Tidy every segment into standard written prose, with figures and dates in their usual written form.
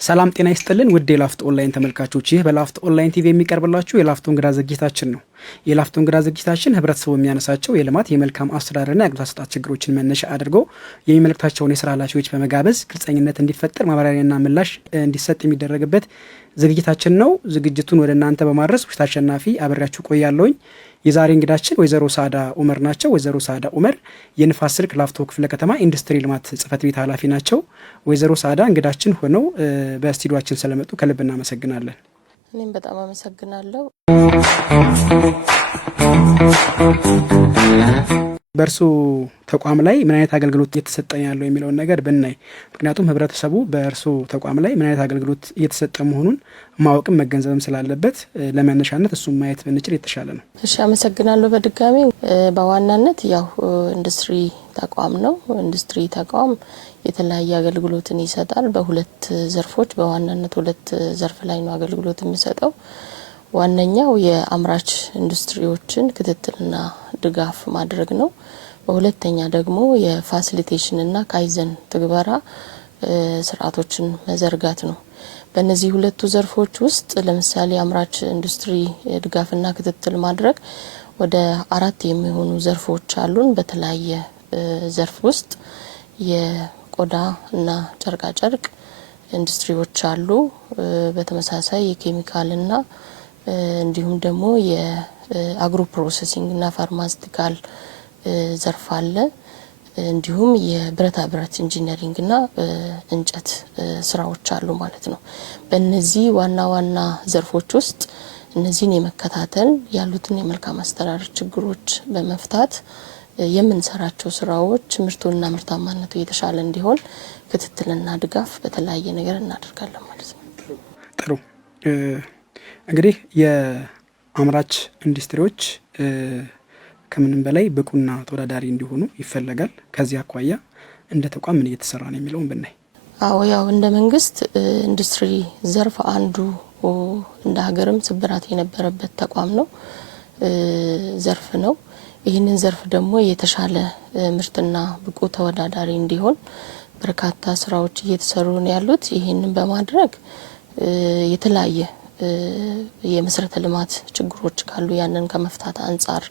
ሰላም ጤና ይስጥልን ውድ የላፍቶ ኦንላይን ተመልካቾች፣ ይህ በላፍቶ ኦንላይን ቲቪ የሚቀርብላችሁ የላፍቶ እንግዳ ዝግጅታችን ነው። የላፍቶ እንግዳ ዝግጅታችን ህብረተሰቡ የሚያነሳቸው የልማት የመልካም አስተዳደርና የአገልግሎት አሰጣጥ ችግሮችን መነሻ አድርጎ የሚመለከታቸውን የስራ ኃላፊዎች በመጋበዝ ግልጸኝነት እንዲፈጠር ማብራሪያና ምላሽ እንዲሰጥ የሚደረግበት ዝግጅታችን ነው። ዝግጅቱን ወደ እናንተ በማድረስ ውሽታ አሸናፊ አብሬያችሁ ቆያለሁኝ። የዛሬ እንግዳችን ወይዘሮ ሳዳ ኡመር ናቸው። ወይዘሮ ሳዳ ኡመር የንፋስ ስልክ ላፍቶ ክፍለ ከተማ ኢንዱስትሪ ልማት ጽህፈት ቤት ኃላፊ ናቸው። ወይዘሮ ሳዳ እንግዳችን ሆነው በስቱዲዮአችን ስለመጡ ከልብ እናመሰግናለን። እኔም በጣም አመሰግናለሁ። በርሱ ተቋም ላይ ምን አይነት አገልግሎት እየተሰጠ ያለው የሚለውን ነገር ብናይ፣ ምክንያቱም ህብረተሰቡ በእርሱ ተቋም ላይ ምን አይነት አገልግሎት እየተሰጠ መሆኑን ማወቅም መገንዘብም ስላለበት ለመነሻነት እሱም ማየት ብንችል የተሻለ ነው። እሺ፣ አመሰግናለሁ። በድጋሚ በዋናነት ያው ኢንዱስትሪ ተቋም ነው። ኢንዱስትሪ ተቋም የተለያየ አገልግሎትን ይሰጣል በሁለት ዘርፎች፣ በዋናነት ሁለት ዘርፍ ላይ ነው አገልግሎት የሚሰጠው። ዋነኛው የአምራች ኢንዱስትሪዎችን ክትትልና ድጋፍ ማድረግ ነው። በሁለተኛ ደግሞ የፋሲሊቴሽንና ካይዘን ትግበራ ስርዓቶችን መዘርጋት ነው። በእነዚህ ሁለቱ ዘርፎች ውስጥ ለምሳሌ አምራች ኢንዱስትሪ ድጋፍና ክትትል ማድረግ ወደ 4 የሚሆኑ ዘርፎች አሉን። በተለያየ ዘርፍ ውስጥ የቆዳና ጨርቃጨርቅ ኢንዱስትሪዎች አሉ። በተመሳሳይ የኬሚካልና እንዲሁም ደግሞ የአግሮ ፕሮሰሲንግ እና ፋርማሲቲካል ዘርፍ አለ። እንዲሁም የብረታ ብረት ኢንጂነሪንግ እና እንጨት ስራዎች አሉ ማለት ነው። በእነዚህ ዋና ዋና ዘርፎች ውስጥ እነዚህን የመከታተል ያሉትን የመልካም አስተዳደር ችግሮች በመፍታት የምንሰራቸው ስራዎች ምርቱና ምርታማነቱ የተሻለ እንዲሆን ክትትልና ድጋፍ በተለያየ ነገር እናደርጋለን ማለት ነው። ጥሩ። እንግዲህ የአምራች ኢንዱስትሪዎች ከምንም በላይ ብቁና ተወዳዳሪ እንዲሆኑ ይፈለጋል። ከዚህ አኳያ እንደ ተቋም ምን እየተሰራ ነው የሚለውን ብናይ። አዎ፣ ያው እንደ መንግስት ኢንዱስትሪ ዘርፍ አንዱ እንደ ሀገርም ስብራት የነበረበት ተቋም ነው፣ ዘርፍ ነው። ይህንን ዘርፍ ደግሞ የተሻለ ምርትና ብቁ ተወዳዳሪ እንዲሆን በርካታ ስራዎች እየተሰሩ ነው ያሉት። ይህንን በማድረግ የተለያየ የመሰረተ ልማት ችግሮች ካሉ ያንን ከመፍታት አንጻር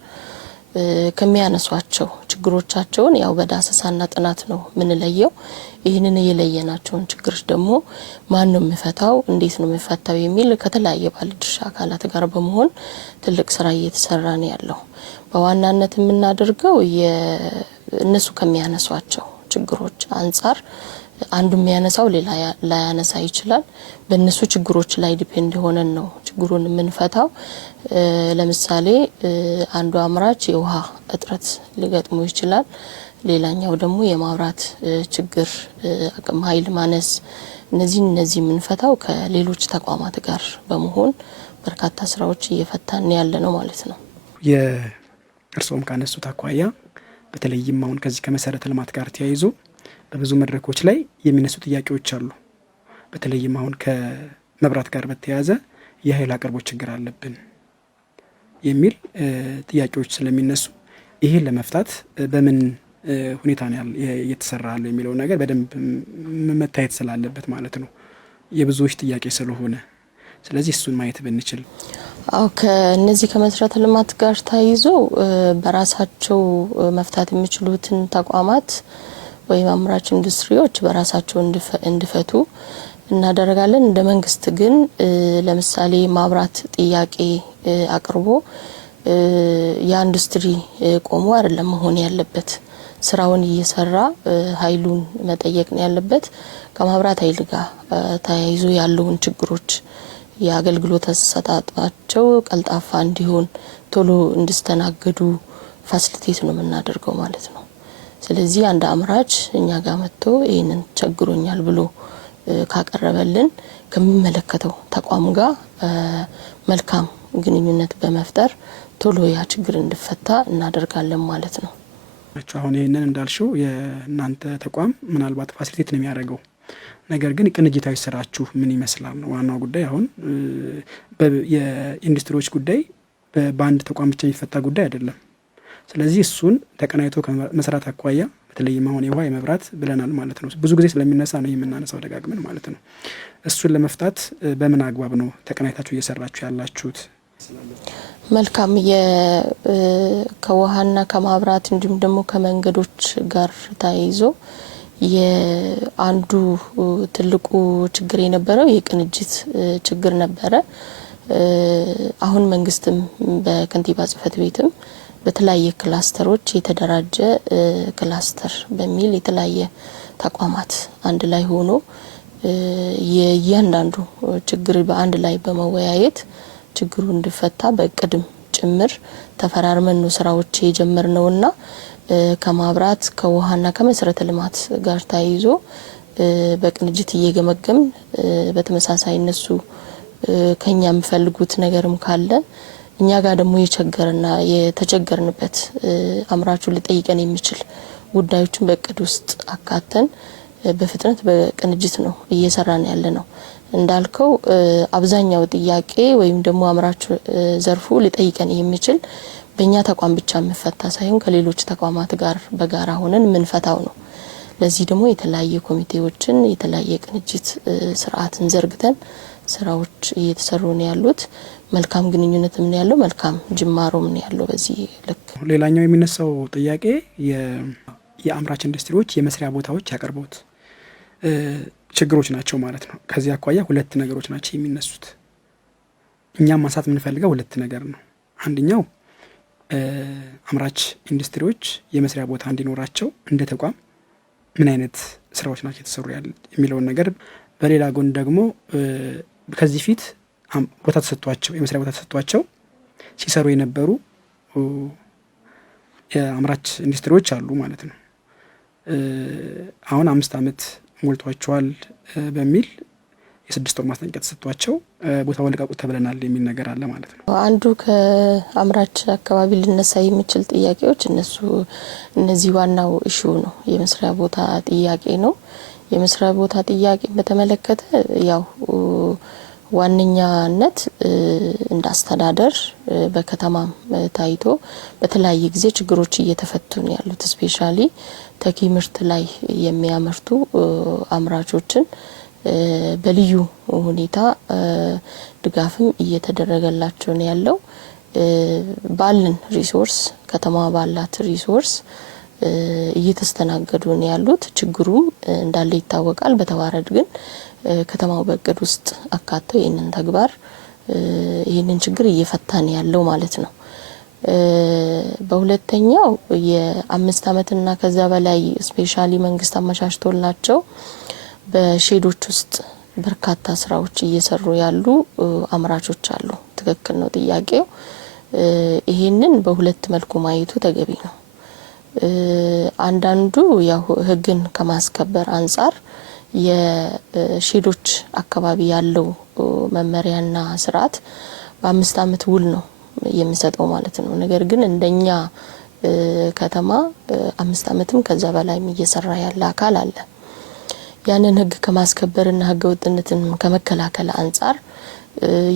ከሚያነሷቸው ችግሮቻቸውን ያው በዳሰሳና ጥናት ነው ምንለየው። ይህንን የለየናቸውን ችግሮች ደግሞ ማን ነው የሚፈታው፣ እንዴት ነው የሚፈታው የሚል ከተለያየ ባለድርሻ አካላት ጋር በመሆን ትልቅ ስራ እየተሰራ ነው ያለው። በዋናነት የምናደርገው እነሱ ከሚያነሷቸው ችግሮች አንጻር አንዱ የሚያነሳው ሌላ ላያነሳ ይችላል። በእነሱ ችግሮች ላይ ዲፔንድ ሆነን ነው ችግሩን የምንፈታው። ለምሳሌ አንዱ አምራች የውሃ እጥረት ሊገጥሙ ይችላል። ሌላኛው ደግሞ የማብራት ችግር፣ አቅም ኃይል ማነስ። እነዚህ የምንፈታው ከሌሎች ተቋማት ጋር በመሆን በርካታ ስራዎች እየፈታን ያለ ነው ማለት ነው። የእርስዎም ካነሱት አኳያ በተለይም አሁን ከዚህ ከመሰረተ ልማት ጋር ተያይዞ በብዙ መድረኮች ላይ የሚነሱ ጥያቄዎች አሉ። በተለይም አሁን ከመብራት ጋር በተያያዘ የኃይል አቅርቦት ችግር አለብን የሚል ጥያቄዎች ስለሚነሱ ይህን ለመፍታት በምን ሁኔታ ነው እየተሰራ ያለው የሚለው ነገር በደንብ መታየት ስላለበት ማለት ነው፣ የብዙዎች ጥያቄ ስለሆነ። ስለዚህ እሱን ማየት ብንችል። አው ከነዚህ ከመሰረተ ልማት ጋር ተያይዞ በራሳቸው መፍታት የሚችሉትን ተቋማት ወይም አምራች ኢንዱስትሪዎች በራሳቸው እንዲፈቱ እናደርጋለን። እንደ መንግስት ግን ለምሳሌ ማብራት ጥያቄ አቅርቦ ያ ኢንዱስትሪ ቆሞ አይደለም መሆን ያለበት፣ ስራውን እየሰራ ኃይሉን መጠየቅ ነው ያለበት። ከማብራት ኃይል ጋር ተያይዞ ያለውን ችግሮች የአገልግሎት አሰጣጣቸው ቀልጣፋ እንዲሆን ቶሎ እንዲስተናገዱ ፋሲሊቴት ነው የምናደርገው ማለት ነው። ስለዚህ አንድ አምራች እኛ ጋር መጥቶ ይሄንን ቸግሮኛል ብሎ ካቀረበልን ከሚመለከተው ተቋም ጋር መልካም ግንኙነት በመፍጠር ቶሎ ያ ችግር እንዲፈታ እናደርጋለን ማለት ነው። አሁን ይሄንን እንዳልሽው የእናንተ ተቋም ምናልባት ፋሲሊቴት ነው የሚያደርገው፣ ነገር ግን ቅንጅታዊ ስራችሁ ምን ይመስላል ነው ዋናው ጉዳይ። አሁን የኢንዱስትሪዎች ጉዳይ በአንድ ተቋም ብቻ የሚፈታ ጉዳይ አይደለም። ስለዚህ እሱን ተቀናይቶ ከመስራት አኳያ በተለይ አሁን የውሃ የመብራት ብለናል ማለት ነው። ብዙ ጊዜ ስለሚነሳ ነው የምናነሳው ደጋግመን ማለት ነው። እሱን ለመፍታት በምን አግባብ ነው ተቀናይታችሁ እየሰራችሁ ያላችሁት? መልካም ከውሃና ከማብራት እንዲሁም ደግሞ ከመንገዶች ጋር ተያይዞ የአንዱ ትልቁ ችግር የነበረው የቅንጅት ችግር ነበረ። አሁን መንግስትም በከንቲባ ጽህፈት ቤትም በተለያየ ክላስተሮች የተደራጀ ክላስተር በሚል የተለያየ ተቋማት አንድ ላይ ሆኖ የእያንዳንዱ ችግር በአንድ ላይ በመወያየት ችግሩ እንዲፈታ በእቅድም ጭምር ተፈራርመን ነው ስራዎች የጀመርነውና ከማብራት ከውሃና ከመሰረተ ልማት ጋር ተያይዞ በቅንጅት እየገመገምን በተመሳሳይ እነሱ ከኛ የሚፈልጉት ነገርም ካለ እኛ ጋር ደግሞ የቸገርና የተቸገርንበት አምራቹ ሊጠይቀን የሚችል ጉዳዮችን በእቅድ ውስጥ አካተን በፍጥነት በቅንጅት ነው እየሰራን ያለ ነው። እንዳልከው አብዛኛው ጥያቄ ወይም ደግሞ አምራቹ ዘርፉ ሊጠይቀን የሚችል በእኛ ተቋም ብቻ የሚፈታ ሳይሆን ከሌሎች ተቋማት ጋር በጋራ ሆነን ምንፈታው ነው። ለዚህ ደግሞ የተለያየ ኮሚቴዎችን የተለያየ ቅንጅት ስርዓትን ዘርግተን ስራዎች እየተሰሩ ነው ያሉት። መልካም ግንኙነት ምን ያለው መልካም ጅማሮ ምን ያለው በዚህ ልክ። ሌላኛው የሚነሳው ጥያቄ የአምራች ኢንዱስትሪዎች የመስሪያ ቦታዎች ያቀርቡት ችግሮች ናቸው ማለት ነው። ከዚህ አኳያ ሁለት ነገሮች ናቸው የሚነሱት። እኛም ማንሳት የምንፈልገው ሁለት ነገር ነው። አንደኛው አምራች ኢንዱስትሪዎች የመስሪያ ቦታ እንዲኖራቸው እንደ ተቋም ምን አይነት ስራዎች ናቸው የተሰሩ ያለ የሚለውን ነገር፣ በሌላ ጎን ደግሞ ከዚህ ፊት ቦታ ተሰጥቷቸው የመስሪያ ቦታ ተሰጥቷቸው ሲሰሩ የነበሩ የአምራች ኢንዱስትሪዎች አሉ ማለት ነው። አሁን 5 አመት ሞልቷቸዋል በሚል የ6 ወር ማስጠንቀቂያ ተሰጥቷቸው ቦታውን ልቀቁ ተብለናል የሚል ነገር አለ ማለት ነው። አንዱ ከአምራች አካባቢ ሊነሳ የሚችል ጥያቄዎች እነዚህ ዋናው ኢሹ ነው። የመስሪያ ቦታ ጥያቄ ነው። የመስሪያ ቦታ ጥያቄ በተመለከተ ያው ዋነኛነት እንደ አስተዳደር በከተማም ታይቶ በተለያየ ጊዜ ችግሮች እየተፈቱ ነው ያሉት። ስፔሻሊ ተኪ ምርት ላይ የሚያመርቱ አምራቾችን በልዩ ሁኔታ ድጋፍም እየተደረገላቸው ነው ያለው። ባለን ሪሶርስ ከተማ ባላት ሪሶርስ እየተስተናገዱ ነው ያሉት። ችግሩም እንዳለ ይታወቃል። በተዋረድ ግን ከተማው በእቅድ ውስጥ አካተው ይህንን ተግባር ይህንን ችግር እየፈታን ያለው ማለት ነው። በሁለተኛው የ5 አመትና ከዛ በላይ ስፔሻሊ መንግስት አመቻችቶላቸው በሼዶች ውስጥ በርካታ ስራዎች እየሰሩ ያሉ አምራቾች አሉ። ትክክል ነው ጥያቄው። ይሄንን በሁለት መልኩ ማየቱ ተገቢ ነው። አንዳንዱ ያው ህግን ከማስከበር አንጻር የሼዶች አካባቢ ያለው መመሪያና ስርዓት በ5 አመት ውል ነው የሚሰጠው ማለት ነው። ነገር ግን እንደኛ ከተማ 5 አመትም ከዛ በላይም እየሰራ ያለ አካል አለ። ያንን ህግ ከማስከበርና ህገ ወጥነትን ከመከላከል አንጻር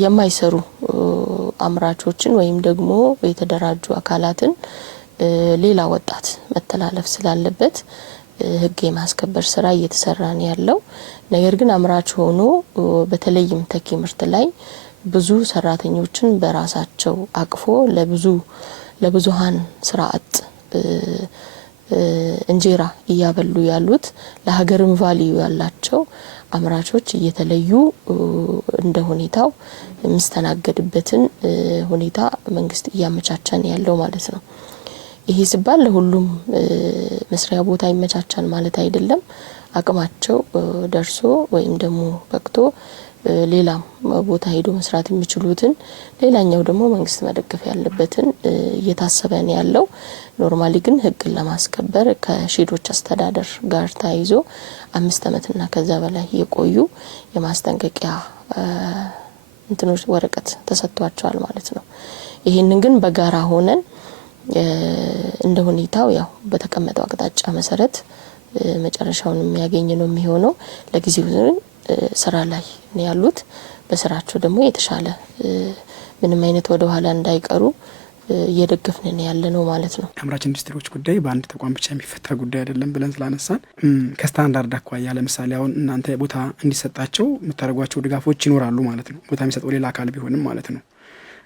የማይሰሩ አምራቾችን ወይም ደግሞ የተደራጁ አካላትን ሌላ ወጣት መተላለፍ ስላለበት ህግ የማስከበር ስራ እየተሰራ ነው ያለው። ነገር ግን አምራች ሆኖ በተለይም ተኪ ምርት ላይ ብዙ ሰራተኞችን በራሳቸው አቅፎ ለብዙሃን ስራ አጥ እንጀራ እያበሉ ያሉት ለሀገርም ቫልዩ ያላቸው አምራቾች እየተለዩ እንደ ሁኔታው የሚስተናገድበትን ሁኔታ መንግስት እያመቻቸን ያለው ማለት ነው። ይሄ ሲባል ለሁሉም መስሪያ ቦታ ይመቻቻል ማለት አይደለም። አቅማቸው ደርሶ ወይም ደግሞ በቅቶ ሌላም ቦታ ሄዶ መስራት የሚችሉትን ሌላኛው ደግሞ መንግስት መደገፍ ያለበትን እየታሰበ ነው ያለው። ኖርማሊ ግን ህግን ለማስከበር ከሼዶች አስተዳደር ጋር ተያይዞ 5 አመትና ከዛ በላይ የቆዩ የማስጠንቀቂያ እንትኖች ወረቀት ተሰጥቷቸዋል ማለት ነው። ይሄንን ግን በጋራ ሆነን እንደ ሁኔታው ያው በተቀመጠው አቅጣጫ መሰረት መጨረሻውን የሚያገኝ ነው የሚሆነው። ለጊዜው ስራ ላይ ነው ያሉት። በስራቸው ደግሞ የተሻለ ምንም አይነት ወደ ኋላ እንዳይቀሩ እየደገፍን ያለነው ማለት ነው። አምራች ኢንዱስትሪዎች ጉዳይ በአንድ ተቋም ብቻ የሚፈታ ጉዳይ አይደለም ብለን ስላነሳን ከስታንዳርድ አኳያ ለምሳሌ አሁን እናንተ ቦታ እንዲሰጣቸው የምታደርጓቸው ድጋፎች ይኖራሉ ማለት ነው። ቦታ የሚሰጠው ሌላ አካል ቢሆንም ማለት ነው።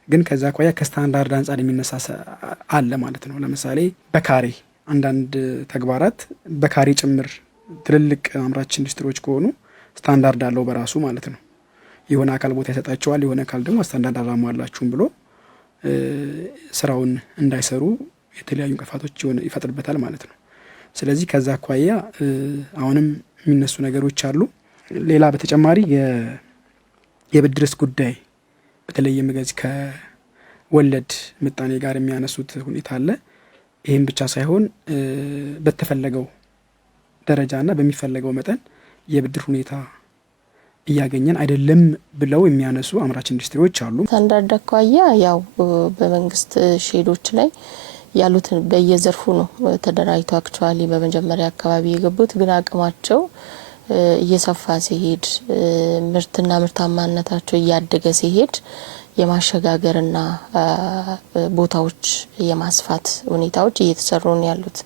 ግን ከዛ አኳያ ከስታንዳርድ አንጻር የሚነሳ አለ ማለት ነው። ለምሳሌ በካሬ አንዳንድ ተግባራት በካሬ ጭምር ትልልቅ አምራች ኢንዱስትሪዎች ከሆኑ ስታንዳርድ አለው በራሱ ማለት ነው። የሆነ አካል ቦታ ይሰጣቸዋል፣ የሆነ አካል ደግሞ ስታንዳርድ አላሟላችሁም ብሎ ስራውን እንዳይሰሩ የተለያዩ እንቅፋቶች ይፈጥርበታል ማለት ነው። ስለዚህ ከዛ አኳያ አሁንም የሚነሱ ነገሮች አሉ። ሌላ በተጨማሪ የብድርስ ጉዳይ በተለይ የምገዝ ከወለድ ምጣኔ ጋር የሚያነሱት ሁኔታ አለ። ይህም ብቻ ሳይሆን በተፈለገው ደረጃና በሚፈለገው መጠን የብድር ሁኔታ እያገኘን አይደለም ብለው የሚያነሱ አምራች ኢንዱስትሪዎች አሉ። ስታንዳርድ አኳያ ያው በመንግስት ሼዶች ላይ ያሉትን በየዘርፉ ነው ተደራጅተው አክቹአሊ በመጀመሪያ አካባቢ የገቡት፣ ግን አቅማቸው እየሰፋ ሲሄድ ምርትና ምርታማነታቸው እያደገ ሲሄድ የማሸጋገርና ቦታዎች የማስፋት ሁኔታዎች እየተሰሩ ነው ያሉት።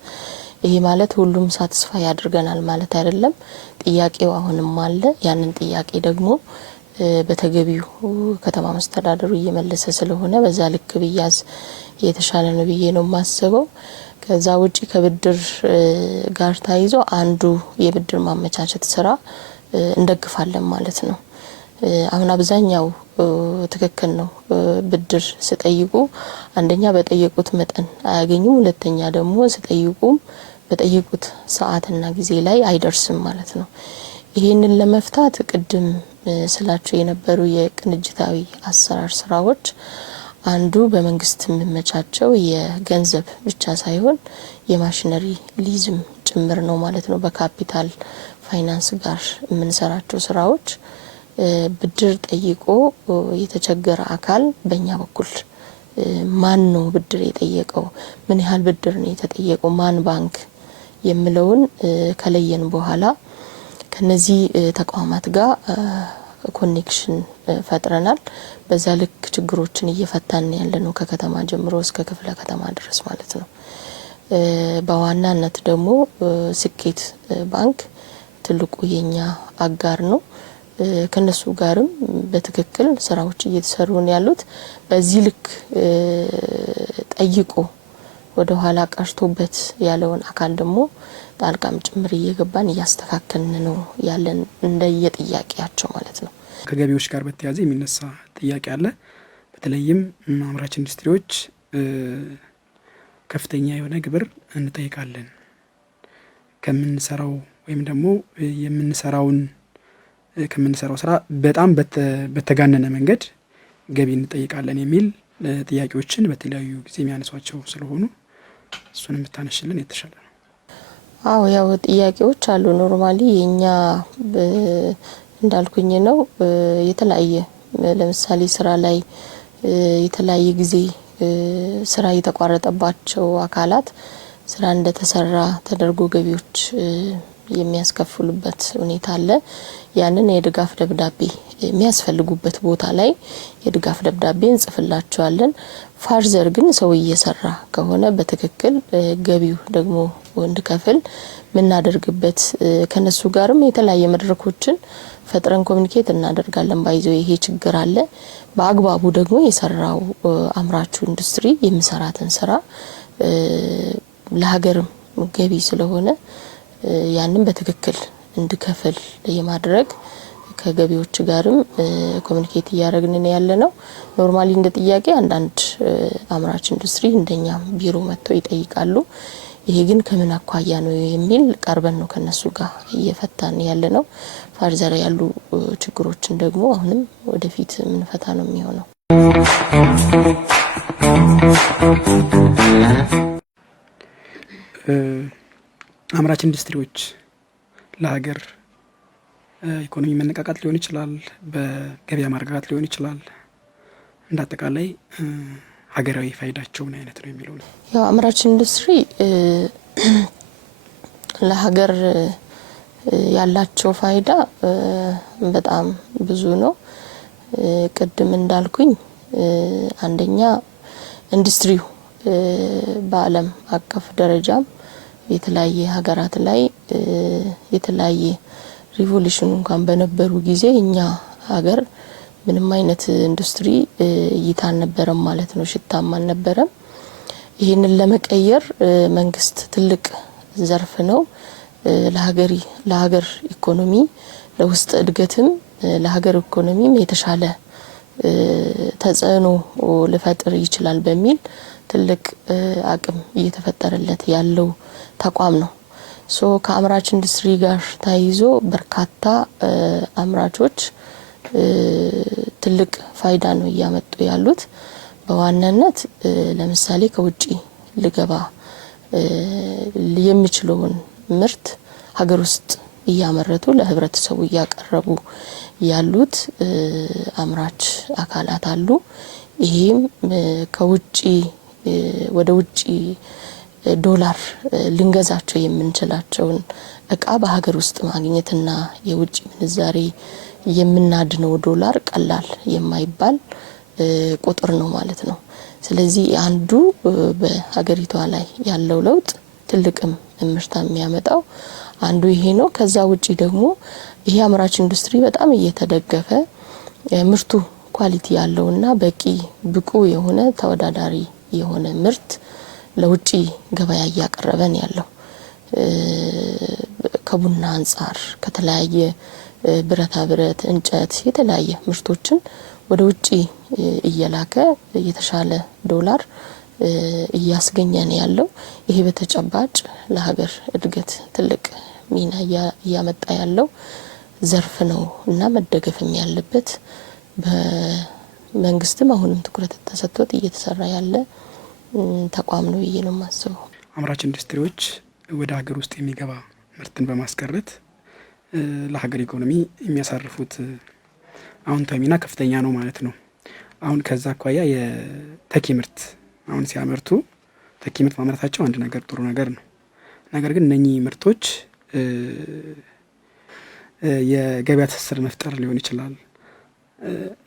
ይሄ ማለት ሁሉም ሳትስፋይ ያድርገናል ማለት አይደለም። ጥያቄው አሁንም አለ። ያንን ጥያቄ ደግሞ በተገቢው ከተማ መስተዳደሩ እየመለሰ ስለሆነ በዛ ልክ ብያዝ የተሻለ ነው ብዬ ነው የማስበው። ከዛ ውጪ ከብድር ጋር ታይዞ አንዱ የብድር ማመቻቸት ስራ እንደግፋለን ማለት ነው። አሁን አብዛኛው ትክክል ነው። ብድር ሲጠይቁ አንደኛ በጠየቁት መጠን አያገኙም፣ ሁለተኛ ደግሞ ሲጠይቁም በጠየቁት ሰዓትና ጊዜ ላይ አይደርስም ማለት ነው። ይሄንን ለመፍታት ቅድም ስላቸው የነበሩ የቅንጅታዊ አሰራር ስራዎች አንዱ በመንግስት የሚመቻቸው የገንዘብ ብቻ ሳይሆን የማሽነሪ ሊዝም ጭምር ነው ማለት ነው። በካፒታል ፋይናንስ ጋር የምንሰራቸው ስራዎች ብድር ጠይቆ የተቸገረ አካል በእኛ በኩል ማን ነው ብድር የጠየቀው፣ ምን ያህል ብድር ነው የተጠየቀው፣ ማን ባንክ የሚለውን ከለየን በኋላ ከነዚህ ተቋማት ጋር ኮኔክሽን ፈጥረናል። በዛ ልክ ችግሮችን እየፈታን ያለነው ከከተማ ጀምሮ እስከ ክፍለ ከተማ ድረስ ማለት ነው። በዋናነት ደግሞ ስኬት ባንክ ትልቁ የኛ አጋር ነው። ከነሱ ጋርም በትክክል ስራዎች እየተሰሩ ነው ያሉት። በዚህ ልክ ጠይቆ ወደ ኋላ ቀርቶበት ያለውን አካል ደግሞ ጣልቃም ጭምር እየገባን እያስተካከልን ነው ያለን እንደየጥያቄያቸው ማለት ነው። ከገቢዎች ጋር በተያያዘ የሚነሳ ጥያቄ አለ። በተለይም አምራች ኢንዱስትሪዎች ከፍተኛ የሆነ ግብር እንጠይቃለን ከምንሰራው ወይም ደግሞ ከምንሰራው ስራ በጣም በተጋነነ መንገድ ገቢ እንጠይቃለን የሚል ጥያቄዎችን በተለያዩ ጊዜ የሚያነሷቸው ስለሆኑ እሱንም ብታነሽልን የተሻለ ነው። አዎ ያው ጥያቄዎች አሉ። ኖርማሊ የኛ እንዳልኩኝ ነው የተለያየ ለምሳሌ ስራ ላይ የተለያየ ጊዜ ስራ የተቋረጠባቸው አካላት ስራ እንደተሰራ ተደርጎ ገቢዎች የሚያስከፍሉበት ሁኔታ አለ። ያንን የድጋፍ ደብዳቤ የሚያስፈልጉበት ቦታ ላይ የድጋፍ ደብዳቤ እንጽፍላቸዋለን። ፋርዘር ግን ሰው እየሰራ ከሆነ በትክክል ገቢው ደግሞ እንድከፍል ምናደርግበት ከነሱ ጋርም የተለያየ መድረኮችን ፈጥረን ኮሙኒኬት እናደርጋለን። ባይዘው ይሄ ችግር አለ። በአግባቡ ደግሞ የሰራው አምራቹ ኢንዱስትሪ የሚሰራትን ስራ ለሀገርም ገቢ ስለሆነ ያንን በትክክል እንድከፍል የማድረግ ከገቢዎች ጋርም ኮሙኒኬት እያደረግን ያለነው። ኖርማሊ እንደ ጥያቄ አንዳንድ አምራች ኢንዱስትሪ እንደኛ ቢሮ መጥተው ይጠይቃሉ። ይሄ ግን ከምን አኳያ ነው የሚል ቀርበን ነው ከነሱ ጋር እየፈታን ያለነው። ፋርዘር ያሉ ችግሮችን ደግሞ አሁንም ወደፊት ምንፈታ ነው የሚሆነው። አምራች ኢንዱስትሪዎች ለሀገር ኢኮኖሚ መነቃቃት ሊሆን ይችላል፣ በገበያ ማረጋጋት ሊሆን ይችላል። እንዳጠቃላይ ሀገራዊ ፋይዳቸው ምን አይነት ነው የሚለው ነው። ያው አምራች ኢንዱስትሪ ለሀገር ያላቸው ፋይዳ በጣም ብዙ ነው። ቅድም እንዳልኩኝ አንደኛ ኢንዱስትሪው በዓለም አቀፍ ደረጃም የተለያየ ሀገራት ላይ የተለያየ ሪቮሉሽን እንኳን በነበሩ ጊዜ እኛ ሀገር ምንም አይነት ኢንዱስትሪ እይታ አልነበረም ማለት ነው፣ ሽታም አልነበረም። ይሄንን ለመቀየር መንግስት ትልቅ ዘርፍ ነው ለሀገር ኢኮኖሚ ለውስጥ እድገትም ለሀገር ኢኮኖሚም የተሻለ ተጽዕኖ ሊፈጥር ይችላል በሚል ትልቅ አቅም እየተፈጠረለት ያለው ተቋም ነው። ከአምራች ኢንዱስትሪ ጋር ታይዞ በርካታ አምራቾች ትልቅ ፋይዳ ነው እያመጡ ያሉት። በዋናነት ለምሳሌ ከውጪ ሊገባ የሚችለውን ምርት ሀገር ውስጥ እያመረቱ ለህብረተሰቡ እያቀረቡ ያሉት አምራች አካላት አሉ። ይሄም ከውጪ ወደ ውጪ ዶላር ልንገዛቸው የምንችላቸውን እቃ በሀገር ውስጥ ማግኘትና የውጪ ምንዛሬ የምናድነው ዶላር ቀላል የማይባል ቁጥር ነው ማለት ነው። ስለዚህ አንዱ በሀገሪቷ ላይ ያለው ለውጥ ትልቅም ምርታ የሚያመጣው አንዱ ይሄ ነው። ከዛ ውጪ ደግሞ ይሄ አምራች ኢንዱስትሪ በጣም እየተደገፈ ምርቱ ኳሊቲ ያለውና በቂ ብቁ የሆነ ተወዳዳሪ የሆነ ምርት ለውጪ ገበያ እያቀረበን ያለው ከቡና አንፃር ከተለያየ ብረታ ብረት፣ እንጨት የተለያየ ምርቶችን ወደ ውጪ እየላከ የተሻለ ዶላር እያስገኘን ያለው ይሄ በተጨባጭ ለሀገር እድገት ትልቅ ሚና እያመጣ ያለው ዘርፍ ነው እና መደገፍም ያለበት በመንግስትም አሁንም ትኩረት ተሰጥቶት እየተሰራ ያለ ተቋም ነው ብዬ ነው የማስበው። አምራች ኢንዱስትሪዎች ወደ ሀገር ውስጥ የሚገባ ምርትን በማስቀረት ለሀገር ኢኮኖሚ የሚያሳርፉት አዎንታዊ ሚና ከፍተኛ ነው ማለት ነው። አሁን ከዛ አኳያ የተኪ ምርት አሁን ሲያመርቱ ተኪ ምርት ማምረታቸው አንድ ነገር ጥሩ ነገር ነው። ነገር ግን እነኚህ ምርቶች የገበያ ትስስር መፍጠር ሊሆን ይችላል።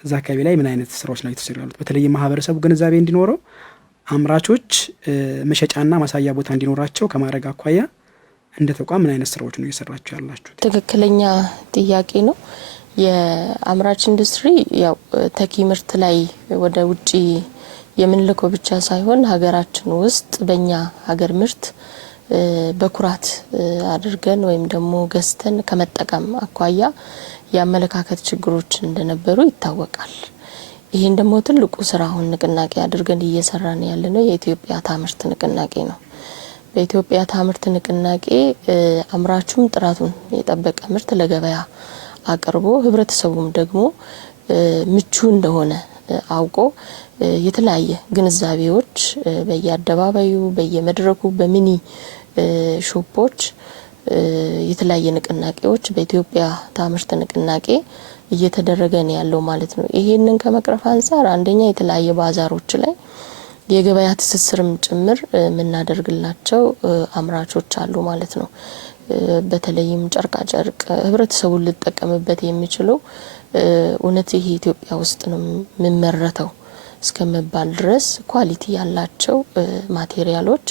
እዛ አካባቢ ላይ ምን አይነት ስራዎች ላይ ተሰሩ ያሉት? በተለይ ማህበረሰቡ ግንዛቤ እንዲኖረው አምራቾች መሸጫና ማሳያ ቦታ እንዲኖራቸው ከማድረግ አኳያ እንደ ተቋም ምን አይነት ስራዎች ነው እየሰራችሁ ያላችሁት? ትክክለኛ ጥያቄ ነው። የአምራች ኢንዱስትሪ ያው ተኪ ምርት ላይ ወደ ውጪ የምንልከው ብቻ ሳይሆን ሀገራችን ውስጥ በእኛ ሀገር ምርት በኩራት አድርገን ወይም ደግሞ ገዝተን ከመጠቀም አኳያ የአመለካከት ችግሮች እንደነበሩ ይታወቃል። ይሄን ደግሞ ትልቁ ስራ አሁን ንቅናቄ አድርገን እየሰራን ያለነው የኢትዮጵያ ታምርት ንቅናቄ ነው። በኢትዮጵያ ታምርት ንቅናቄ አምራቹም ጥራቱን የጠበቀ ምርት ለገበያ አቅርቦ ህብረተሰቡም ደግሞ ምቹ እንደሆነ አውቆ የተለያየ ግንዛቤዎች በየአደባባዩ በየመድረኩ በሚኒ ሾፖች የተለያየ ንቅናቄዎች በኢትዮጵያ ታምርት ንቅናቄ እየተደረገ ነው ያለው ማለት ነው። ይሄንን ከመቅረፍ አንፃር አንደኛ የተለያየ ባዛሮች ላይ የገበያ ትስስርም ጭምር የምናደርግላቸው አምራቾች አሉ ማለት ነው። በተለይም ጨርቃ ጨርቅ ህብረተሰቡን ሊጠቀምበት የሚችለው እውነት ይሄ ኢትዮጵያ ውስጥ ነው የሚመረተው እስከመባል ድረስ ኳሊቲ ያላቸው ማቴሪያሎች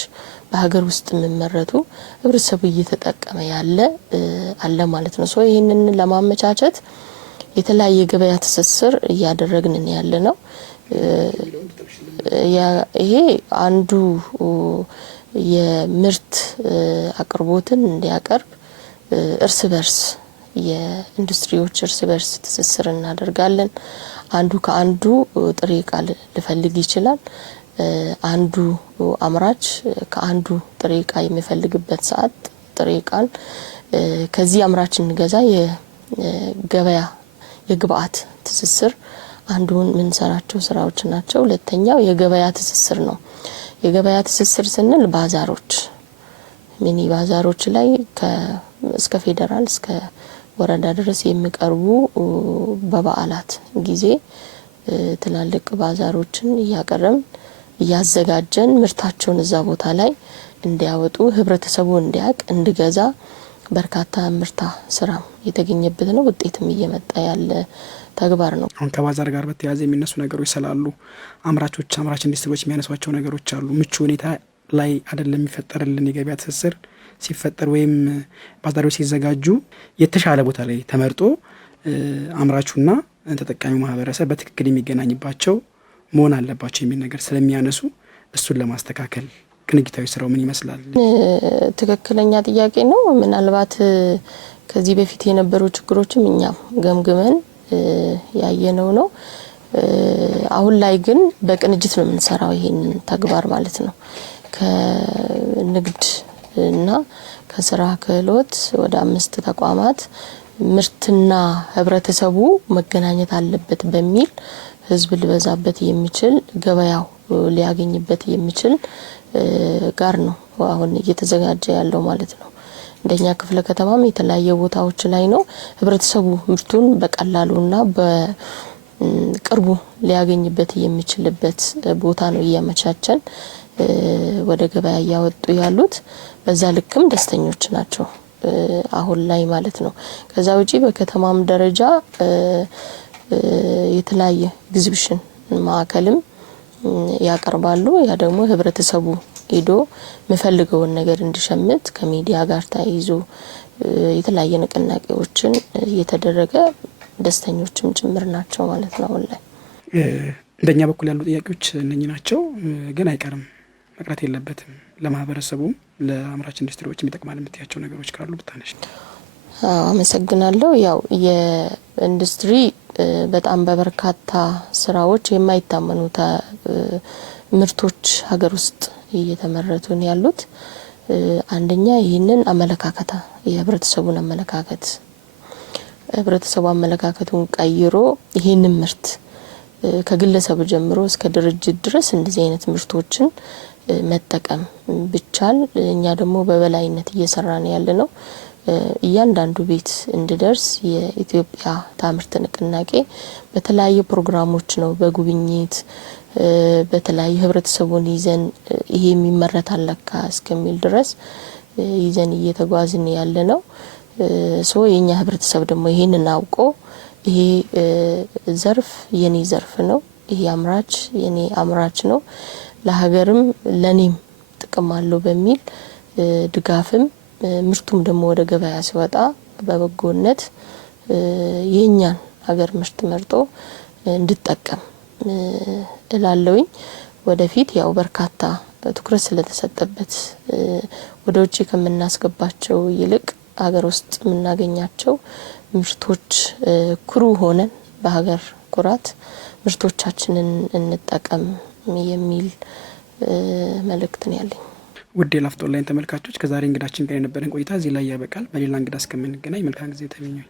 በሀገር ውስጥ የሚመረቱ ህብረተሰቡ እየተጠቀመ ያለ አለ ማለት ነው። ይሄንን ለማመቻቸት የተለያየ ገበያ ትስስር እያደረግን ያለ ነው። ይሄ አንዱ የምርት አቅርቦትን እንዲያቀርብ እርስ በርስ የኢንዱስትሪዎች እርስ በርስ ትስስር እናደርጋለን። አንዱ ከአንዱ ጥሬ ዕቃ ሊፈልግ ይችላል። አንዱ አምራች ከአንዱ ጥሬ ዕቃ የሚፈልግበት ሰዓት ጥሬ ዕቃን ከዚህ አምራች እንገዛ የገበያ የግብአት ትስስር አንዱን ምንሰራቸው ስራዎች ናቸው። ሁለተኛው የገበያ ትስስር ነው። የገበያ ትስስር ስንል ባዛሮች ሚኒ ባዛሮች ላይ እስከ ፌደራል እስከ ወረዳ ድረስ የሚቀርቡ በበዓላት ጊዜ ትላልቅ ባዛሮችን እያቀረብን እያዘጋጀን ምርታቸውን እዛ ቦታ ላይ እንዲያወጡ ህብረተሰቡ እንዲያቅ እንዲገዛ በርካታ ምርታ ስራ የተገኘበት ነው። ውጤትም እየመጣ ያለ ተግባር ነው። አሁን ከባዛር ጋር በተያያዘ የሚነሱ ነገሮች ስላሉ አምራች ኢንዱስትሪዎች የሚያነሷቸው ነገሮች አሉ። ምቹ ሁኔታ ላይ አይደለም የሚፈጠርልን የገበያ ትስስር ሲፈጠር ወይም ባዛሮች ሲዘጋጁ የተሻለ ቦታ ላይ ተመርጦ አምራቹና ተጠቃሚው ማህበረሰብ በትክክል የሚገናኝባቸው መሆን አለባቸው የሚል ነገር ስለሚያነሱ እሱን ለማስተካከል ቅንጅታዊ ስራው ምን ይመስላል? ትክክለኛ ጥያቄ ነው። ምናልባት ከዚህ በፊት የነበሩ ችግሮችም እኛም ገምግመን ያየነው ነው። አሁን ላይ ግን በቅንጅት ነው የምንሰራው ይሄንን ተግባር ማለት ነው። ከንግድ እና ከስራ ክህሎት ወደ 5 ተቋማት ምርትና ህብረተሰቡ መገናኘት አለበት በሚል ህዝብ ሊበዛበት የሚችል ገበያው ሊያገኝበት የሚችል ጋር ነው አሁን እየተዘጋጀ ያለው ማለት ነው። እንደኛ ክፍለ ከተማም የተለያየ ቦታዎች ላይ ነው ህብረተሰቡ ምርቱን በቀላሉና በቅርቡ ሊያገኝበት የሚችልበት ቦታ ነው እያመቻቸን ወደ ገበያ ያወጡ ያሉት። በዛ ልክም ደስተኞች ናቸው አሁን ላይ ማለት ነው። ከዛ ውጪ በከተማም ደረጃ የተለያየ ኤግዚቢሽን ማዕከልም ያቀርባሉ። ያ ደግሞ ህብረተሰቡ ሄዶ መፈልገውን ነገር እንዲሸምት ከሚዲያ ጋር ተያይዞ የተለያየ ንቅናቄዎችን እየተደረገ ደስተኞችም ጭምር ናቸው ማለት ነው። አሁን ላይ እንደኛ በኩል ያሉ ጥያቄዎች እነኚህ ናቸው፣ ግን አይቀርም መቅረት የለበትም። ለማህበረሰቡም ለአምራች ኢንዱስትሪዎች የሚጠቅማል የምትያቸው ነገሮች ካሉ ብታነሽ። አመሰግናለሁ። ያው የኢንዱስትሪ በጣም በበርካታ ስራዎች የማይታመኑ ምርቶች ሀገር ውስጥ እየተመረቱ ነው ያሉት። አንደኛ ይህንን አመለካከት የህብረተሰቡን አመለካከት ህብረተሰቡ አመለካከቱን ቀይሮ ይህንን ምርት ከግለሰብ ጀምሮ እስከ ድርጅት ድረስ እንደዚህ አይነት ምርቶችን መጠቀም ብቻል እኛ ደግሞ በበላይነት እየሰራን ያለነው እያንዳንዱ ቤት እንዲደርስ የኢትዮጵያ ታምርት ንቅናቄ በተለያየ ፕሮግራሞች ነው በጉብኝት በተለያየ ህብረተሰቡን ይዘን ይሄ የሚመረታል ለካ እስከሚል ድረስ ይዘን እየተጓዝን ያለነው። የኛ ህብረተሰብ ደግሞ ይሄንን አውቆ ይሄ ዘርፍ የኔ ዘርፍ ነው፣ ይሄ አምራች የኔ አምራች ነው፣ ለሀገርም ለኔም ጥቅም አለው በሚል ድጋፍም ምርቱም ደግሞ ወደ ገበያ ሲወጣ በበጎነት የኛን ሀገር ምርት መርጦ እንድጠቀም እላለሁኝ። ወደፊት ያው በርካታ ትኩረት ስለተሰጠበት ወደ ውጪ ከምናስገባቸው ይልቅ ሀገር ውስጥ የምናገኛቸው ምርቶች ኩሩ ሆነን በሀገር ኩራት ምርቶቻችንን እንጠቀም የሚል መልእክት ነው ያለኝ። ውድ የላፍቶ ኦንላይን ተመልካቾች ከዛሬ እንግዳችን ጋር የነበረን ቆይታ እዚህ ላይ ያበቃል። በሌላ እንግዳ እስከምንገናኝ መልካም ጊዜ ተመኘሁ።